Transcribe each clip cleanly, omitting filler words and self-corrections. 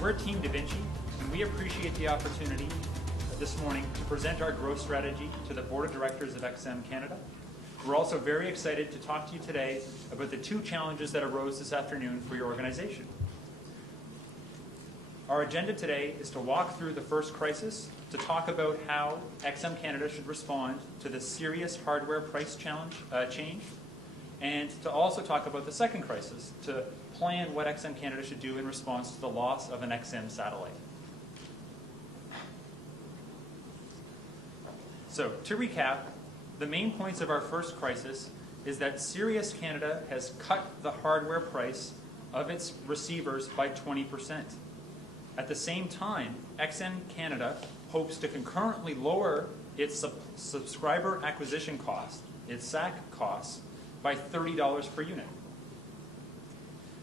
We're Team DaVinci, and we appreciate the opportunity this morning to present our growth strategy to the Board of Directors of XM Canada. We're also very excited to talk to you today about the two challenges that arose this afternoon for your organization. Our agenda today is to walk through the first crisis, to talk about how XM Canada should respond to the serious hardware price change, and to also talk about the second crisis, to plan what XM Canada should do in response to the loss of an XM satellite. So, to recap, the main points of our first crisis is that Sirius Canada has cut the hardware price of its receivers by 20%. At the same time, XM Canada hopes to concurrently lower its subscriber acquisition cost, its SAC costs, by $30 per unit.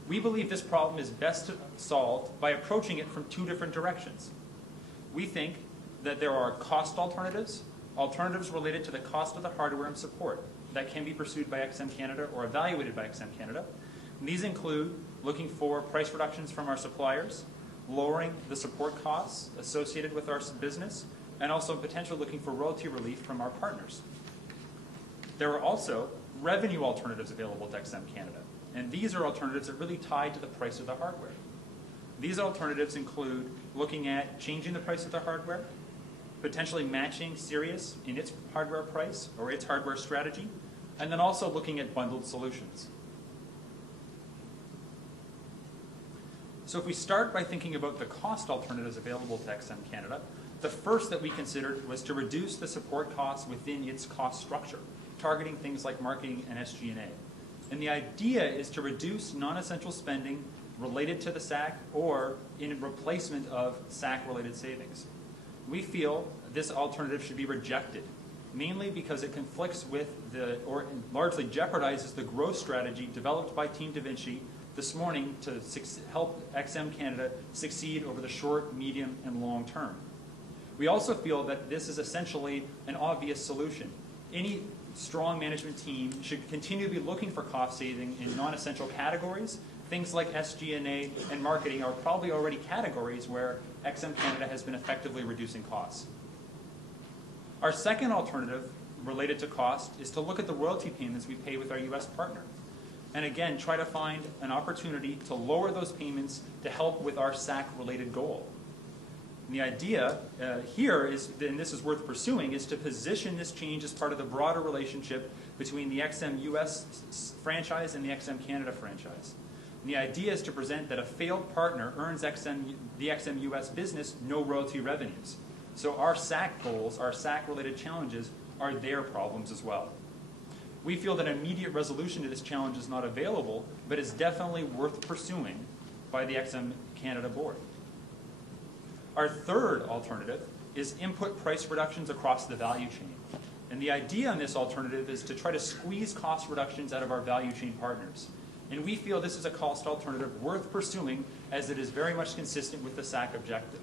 We believe this problem is best solved by approaching it from two different directions. We think that there are cost alternatives related to the cost of the hardware and support that can be pursued by XM Canada or evaluated by XM Canada. And these include looking for price reductions from our suppliers, lowering the support costs associated with our business, and also potentially looking for royalty relief from our partners. There are also revenue alternatives available to XM Canada, and these are alternatives that really tie to the price of the hardware. These alternatives include looking at changing the price of the hardware, potentially matching Sirius in its hardware price or its hardware strategy, and then also looking at bundled solutions. So if we start by thinking about the cost alternatives available to XM Canada, the first that we considered was to reduce the support costs within its cost structure, targeting things like marketing and SG&A. And the idea is to reduce non-essential spending related to the SAC or in replacement of SAC-related savings. We feel this alternative should be rejected, mainly because it conflicts with or largely jeopardizes the growth strategy developed by Team DaVinci this morning to help XM Canada succeed over the short, medium, and long term. We also feel that this is essentially an obvious solution. Any strong management team should continue to be looking for cost saving in non-essential categories. Things like SG&A and marketing are probably already categories where XM Canada has been effectively reducing costs. Our second alternative related to cost is to look at the royalty payments we pay with our US partner. And again, try to find an opportunity to lower those payments to help with our SAC-related goal. And the idea here is, and this is worth pursuing, is to position this change as part of the broader relationship between the XM US franchise and the XM Canada franchise. And the idea is to present that a failed partner earns the XM US business no royalty revenues. So our SAC goals, our SAC-related challenges, are their problems as well. We feel that an immediate resolution to this challenge is not available, but is definitely worth pursuing by the XM Canada board. Our third alternative is input price reductions across the value chain. And the idea on this alternative is to try to squeeze cost reductions out of our value chain partners. And we feel this is a cost alternative worth pursuing as it is very much consistent with the SAC objective.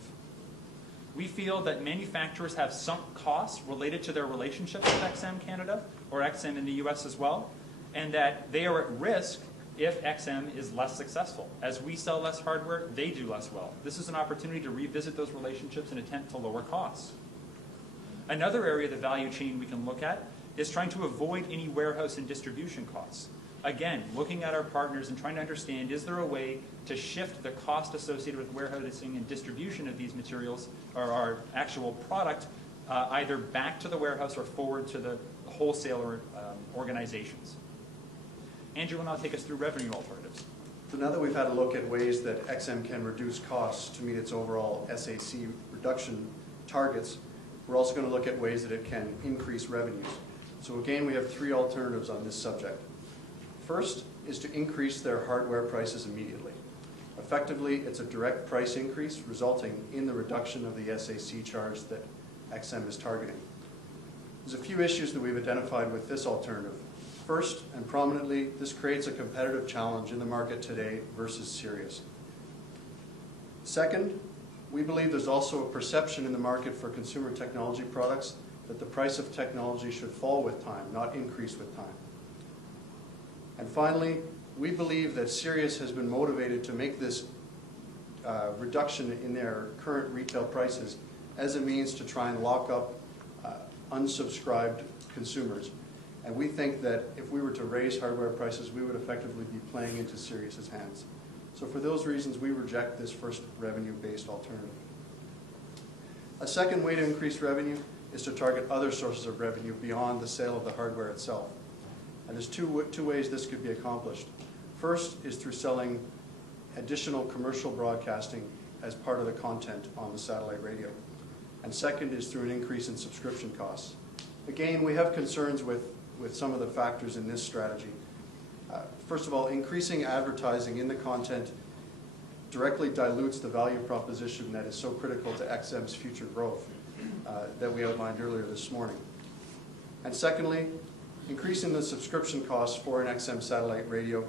We feel that manufacturers have sunk costs related to their relationship with XM Canada or XM in the US as well, and that they are at risk if XM is less successful. As we sell less hardware, they do less well. This is an opportunity to revisit those relationships and attempt to lower costs. Another area of the value chain we can look at is trying to avoid any warehouse and distribution costs. Again, looking at our partners and trying to understand, is there a way to shift the cost associated with warehousing and distribution of these materials or our actual product either back to the warehouse or forward to the wholesaler organizations. Andrew will now take us through revenue alternatives. So now that we've had a look at ways that XM can reduce costs to meet its overall SAC reduction targets, we're also going to look at ways that it can increase revenues. So again, we have three alternatives on this subject. First is to increase their hardware prices immediately. Effectively, it's a direct price increase resulting in the reduction of the SAC charge that XM is targeting. There's a few issues that we've identified with this alternative. First, and prominently, this creates a competitive challenge in the market today versus Sirius. Second, we believe there's also a perception in the market for consumer technology products that the price of technology should fall with time, not increase with time. And finally, we believe that Sirius has been motivated to make this reduction in their current retail prices as a means to try and lock up unsubscribed consumers. And we think that if we were to raise hardware prices, we would effectively be playing into Sirius's hands. So for those reasons, we reject this first revenue-based alternative. A second way to increase revenue is to target other sources of revenue beyond the sale of the hardware itself. And there's two ways this could be accomplished. First is through selling additional commercial broadcasting as part of the content on the satellite radio. And second is through an increase in subscription costs. Again, we have concerns with some of the factors in this strategy. First of all, increasing advertising in the content directly dilutes the value proposition that is so critical to XM's future growth that we outlined earlier this morning. And secondly, increasing the subscription costs for an XM satellite radio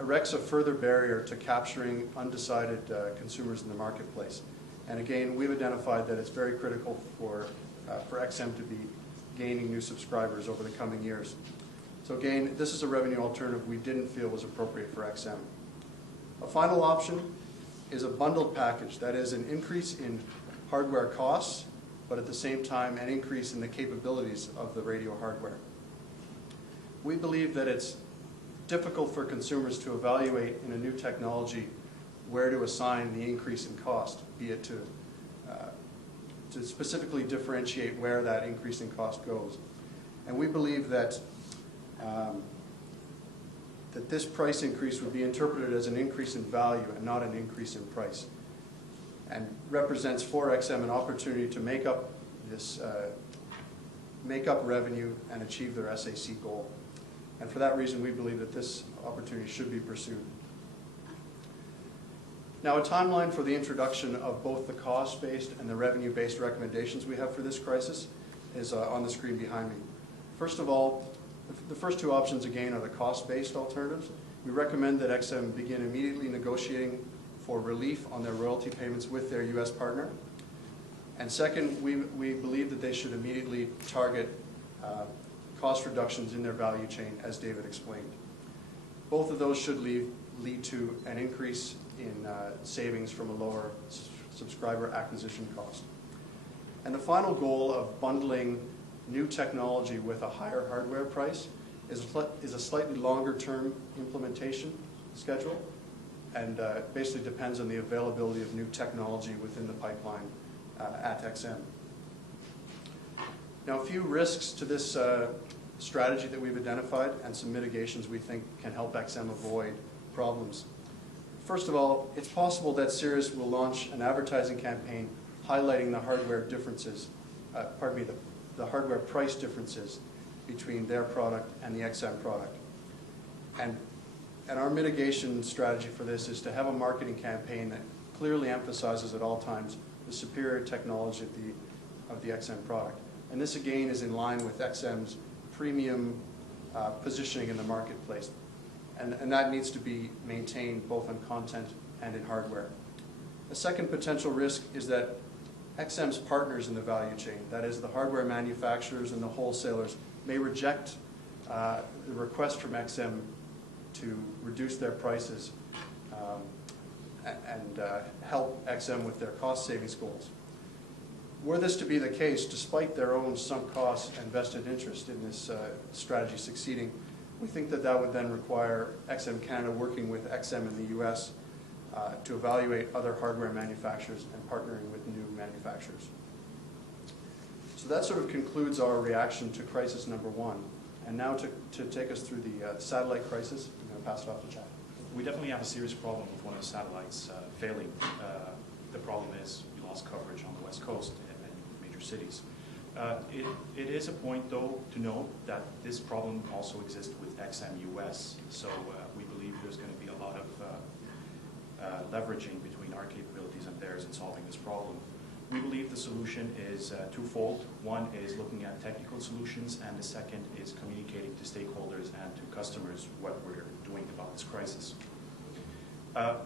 erects a further barrier to capturing undecided consumers in the marketplace. And again, we've identified that it's very critical for XM to be gaining new subscribers over the coming years. So again, this is a revenue alternative we didn't feel was appropriate for XM. A final option is a bundled package, that is an increase in hardware costs, but at the same time an increase in the capabilities of the radio hardware. We believe that it's difficult for consumers to evaluate in a new technology where to assign the increase in cost, be it to specifically differentiate where that increase in cost goes. And we believe that that this price increase would be interpreted as an increase in value and not an increase in price, and represents for XM an opportunity to make up revenue and achieve their SAC goal. And for that reason, we believe that this opportunity should be pursued. Now, a timeline for the introduction of both the cost-based and the revenue-based recommendations we have for this crisis is on the screen behind me. First of all, the first two options, again, are the cost-based alternatives. We recommend that XM begin immediately negotiating for relief on their royalty payments with their U.S. partner. And second, we believe that they should immediately target cost reductions in their value chain, as David explained. Both of those should lead to an increase in savings from a lower subscriber acquisition cost. And the final goal of bundling new technology with a higher hardware price is a slightly longer term implementation schedule, and basically depends on the availability of new technology within the pipeline at XM. Now, a few risks to this strategy that we've identified and some mitigations we think can help XM avoid problems. First of all, it's possible that Sirius will launch an advertising campaign highlighting the hardware differences, the hardware price differences between their product and the XM product. And our mitigation strategy for this is to have a marketing campaign that clearly emphasizes at all times the superior technology of the XM product. And this again is in line with XM's premium positioning in the marketplace. And that needs to be maintained both in content and in hardware. A second potential risk is that XM's partners in the value chain, that is the hardware manufacturers and the wholesalers, may reject the request from XM to reduce their prices and help XM with their cost savings goals. Were this to be the case, despite their own sunk costs and vested interest in this strategy succeeding, we think that that would then require XM Canada working with XM in the US to evaluate other hardware manufacturers and partnering with new manufacturers. So that sort of concludes our reaction to crisis number one. And now to take us through the satellite crisis, I'm going to pass it off to Chad. We definitely have a serious problem with one of the satellites failing. The problem is we lost coverage on the West Coast and major cities. It is a point, though, to note that this problem also exists with XM US. So we believe there's going to be a lot of leveraging between our capabilities and theirs in solving this problem. We believe the solution is twofold. One is looking at technical solutions, and the second is communicating to stakeholders and to customers what we're doing about this crisis.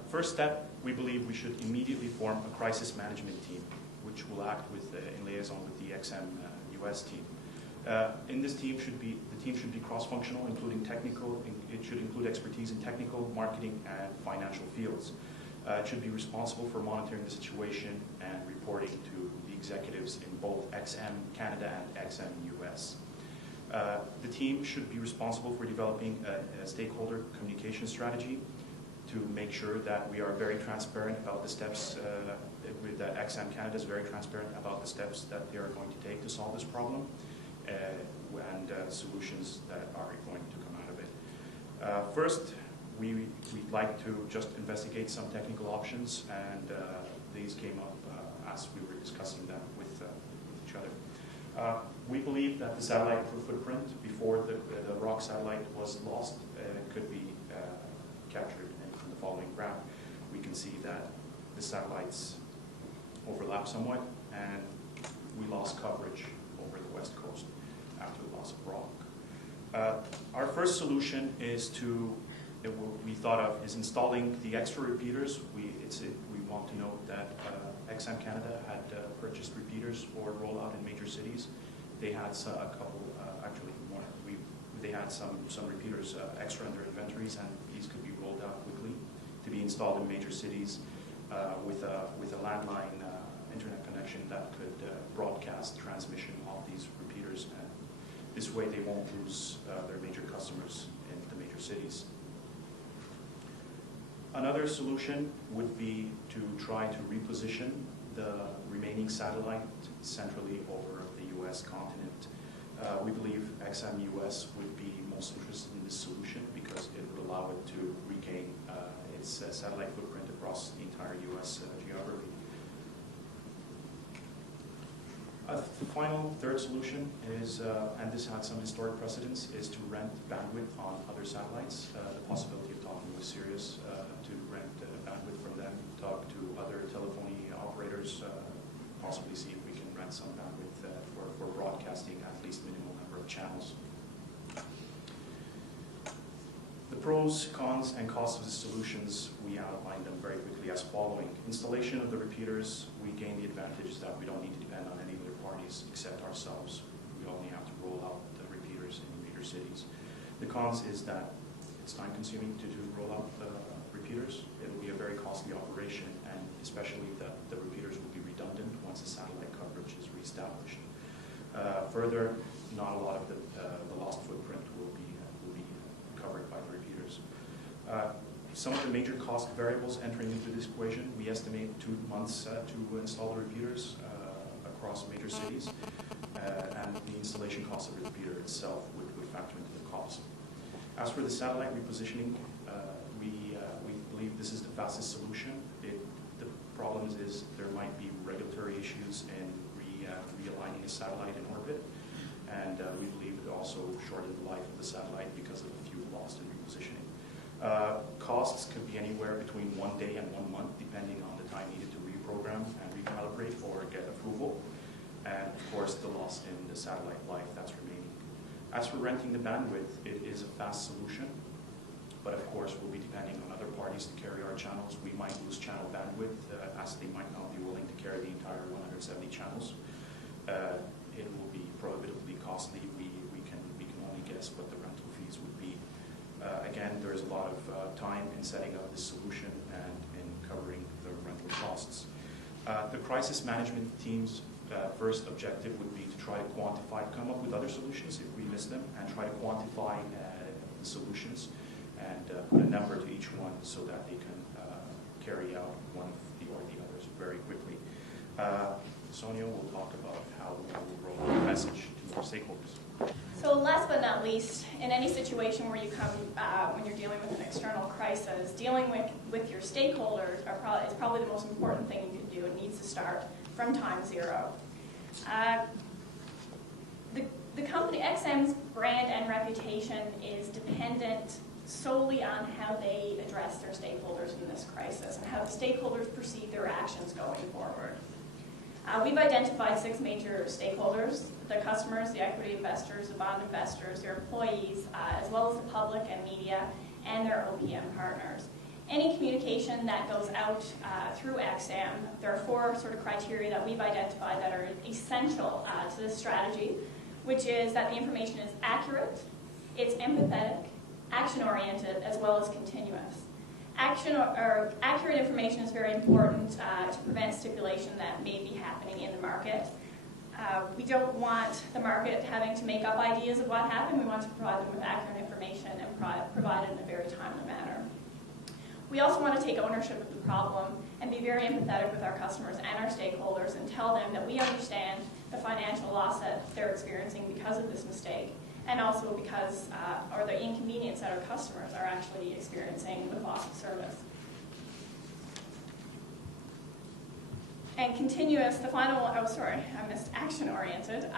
First step, we believe we should immediately form a crisis management team, which will act in liaison with the XM US team. In this team, the team should be cross-functional, including technical. It should include expertise in technical, marketing, and financial fields. It should be responsible for monitoring the situation and reporting to the executives in both XM Canada and XM US. The team should be responsible for developing a stakeholder communication strategy to make sure that we are very transparent about the steps, that XM Canada is very transparent about the steps that they are going to take to solve this problem, and solutions that are going to come out of it. First, we'd like to just investigate some technical options, and these came up as we were discussing them with each other. We believe that the satellite footprint before the rock satellite was lost could be captured in the following graph. We can see that the satellites overlap somewhat, and we lost coverage over the west coast after the loss of rock. Our first solution is we thought of is installing the extra repeaters. We want to note that XM Canada had purchased repeaters for rollout in major cities. They had a couple, actually more. They had some repeaters extra in their inventories, and these could be rolled out quickly to be installed in major cities with a landline internet connection that could broadcast transmission of these repeaters. And this way, they won't lose their major customers in the major cities. Another solution would be to try to reposition the remaining satellite centrally over the U.S. continent. We believe XM US would be most interested in this solution because it would allow it to regain its satellite footprint across the entire U.S. Geography. A final third solution is, and this had some historic precedence, is to rent bandwidth on other satellites. The possibility of talking with Sirius to rent bandwidth from them, talk to other telephony operators, possibly see if we can rent some bandwidth for broadcasting at least minimal number of channels. The pros, cons, and costs of the solutions, we outlined them very quickly as following. Installation of the repeaters, we gain the advantage that we don't need to depend on any other parties except ourselves. We only have to roll out the repeaters in major cities. The cons is that it's time-consuming to roll out the repeaters. It will be a very costly operation, and especially that the repeaters will be redundant once the satellite coverage is reestablished. Further, not a lot of the lost footprint will be covered by the repeaters. Some of the major cost variables entering into this equation, we estimate 2 months to install the repeaters across major cities, and the installation cost of the repeater itself would factor into the cost. As for the satellite repositioning, we believe this is the fastest solution. The problem is there might be regulatory issues in realigning a satellite in orbit, and we believe it also shortened the life of the satellite because of the fuel lost in repositioning. Costs could be anywhere between 1 day and 1 month, depending on the time needed to reprogram and recalibrate or get approval, and of course the loss in the satellite life that's remaining. As for renting the bandwidth, it is a fast solution, but of course we'll be depending on other parties to carry our channels. We might lose channel bandwidth as they might not be willing to carry the entire 170 channels. It will be prohibitively costly. We can only guess what the rental fees would be. Again, there is a lot of time in setting up this solution and in covering the rental costs. The crisis management team's first objective would be to try to quantify, come up with other solutions if we miss them, and try to quantify the solutions and put a number to each one so that they can carry out one or the others very quickly. Sonia will talk about how we will roll out a message to our stakeholders. So last but not least, in any situation where you come, when you're dealing with an external crisis, dealing with your stakeholders is probably the most important thing you can do. It needs to start from time zero. The company, XM's brand and reputation is dependent solely on how they address their stakeholders in this crisis and how the stakeholders perceive their actions going forward. We've identified 6 major stakeholders: the customers, the equity investors, the bond investors, their employees, as well as the public and media, and their OPM partners. Any communication that goes out through XM, there are 4 sort of criteria that we've identified that are essential to this strategy, which is that the information is accurate, it's empathetic, action-oriented, as well as continuous. Accurate information is very important to prevent stipulation that may be happening in the market. We don't want the market having to make up ideas of what happened. We want to provide them with accurate information and provide it in a very timely manner. We also want to take ownership of the problem and be very empathetic with our customers and our stakeholders and tell them that we understand the financial loss that they're experiencing because of this mistake, and also because, or the inconvenience that our customers are actually experiencing with loss of service. And continuous, the final one, oh sorry, I missed action-oriented.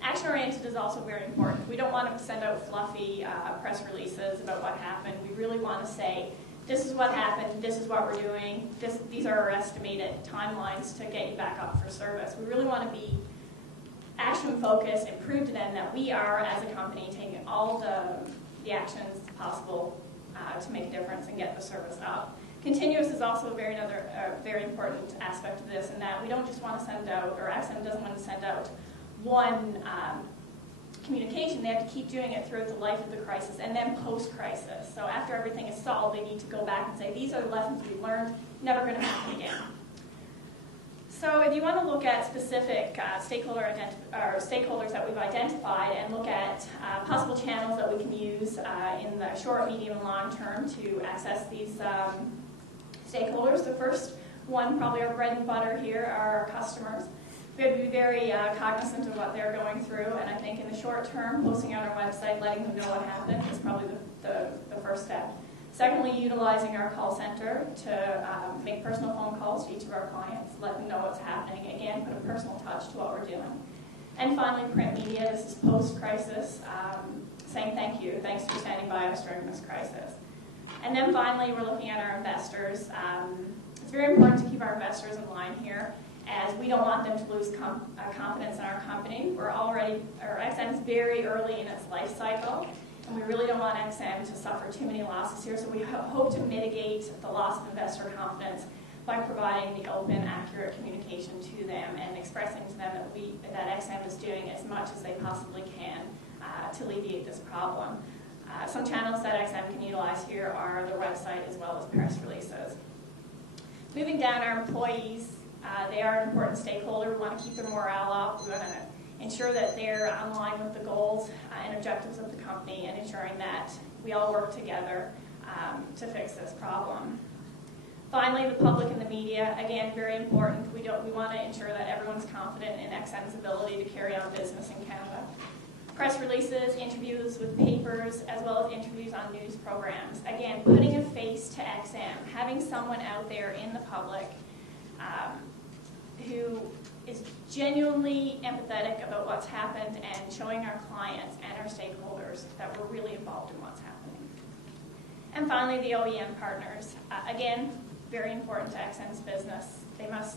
Action-oriented is also very important. We don't want to send out fluffy press releases about what happened. We really want to say, this is what happened, this is what we're doing, these are our estimated timelines to get you back up for service. We really want to be action-focused and prove to them that we are, as a company, taking all the actions possible to make a difference and get the service up. Continuous is also a very important aspect of this, in that we don't just want to send out, or XM doesn't want to send out one communication. They have to keep doing it throughout the life of the crisis and then post-crisis. So after everything is solved, they need to go back and say, these are the lessons we learned, never going to happen again. So if you want to look at specific stakeholders that we've identified and look at possible channels that we can use in the short, medium, and long term to access these stakeholders, the first one, probably our bread and butter here, are our customers. We have to be very cognizant of what they're going through, and I think in the short term, posting on our website, letting them know what happened is probably the first step. Secondly, utilizing our call center to make personal phone calls to each of our clients, let them know what's happening. Again, put a personal touch to what we're doing. And finally, print media. This is post-crisis, saying thank you. Thanks for standing by us during this crisis. And then finally, we're looking at our investors. It's very important to keep our investors in line here, as we don't want them to lose confidence in our company. XM is very early in its life cycle, and we really don't want XM to suffer too many losses here, so we hope to mitigate the loss of investor confidence by providing the open, accurate communication to them and expressing to them that XM is doing as much as they possibly can to alleviate this problem. Some channels that XM can utilize here are their website as well as press releases. Moving down, our employees, they are an important stakeholder. We want to keep their morale up. We want to ensure that they're in line with the goals and objectives of the company, and ensuring that we all work together to fix this problem. Finally, the public and the media, again, very important. We want to ensure that everyone's confident in XM's ability to carry on business in Canada. Press releases, interviews with papers, as well as interviews on news programs. Again, putting a face to XM, having someone out there in the public who is genuinely empathetic about what's happened and showing our clients and our stakeholders that we're really involved in what's happening. And finally, the OEM partners. Again, very important to XM's business. They must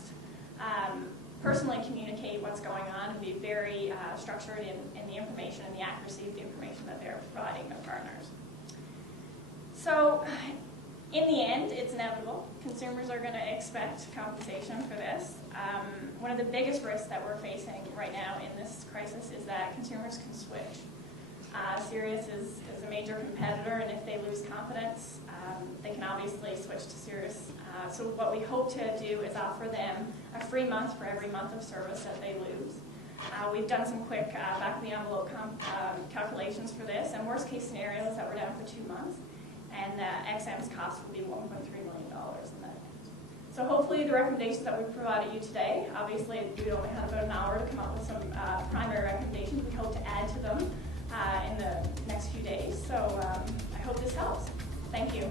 personally communicate what's going on and be very structured in the information and the accuracy of the information that they're providing their partners. So, in the end, it's inevitable. Consumers are going to expect compensation for this. One of the biggest risks that we're facing right now in this crisis is that consumers can switch. Sirius is a major competitor, and if they lose confidence, they can obviously switch to Sirius. So what we hope to do is offer them a free month for every month of service that they lose. We've done some quick back-of-the-envelope calculations for this, and worst-case scenario is that we're down for 2 months, and XM's cost will be $1.3 million in that. So hopefully the recommendations that we've provided you today, obviously we only had about an hour to come up with some primary recommendations. We hope to add to them in the next few days. So I hope this helps. Thank you.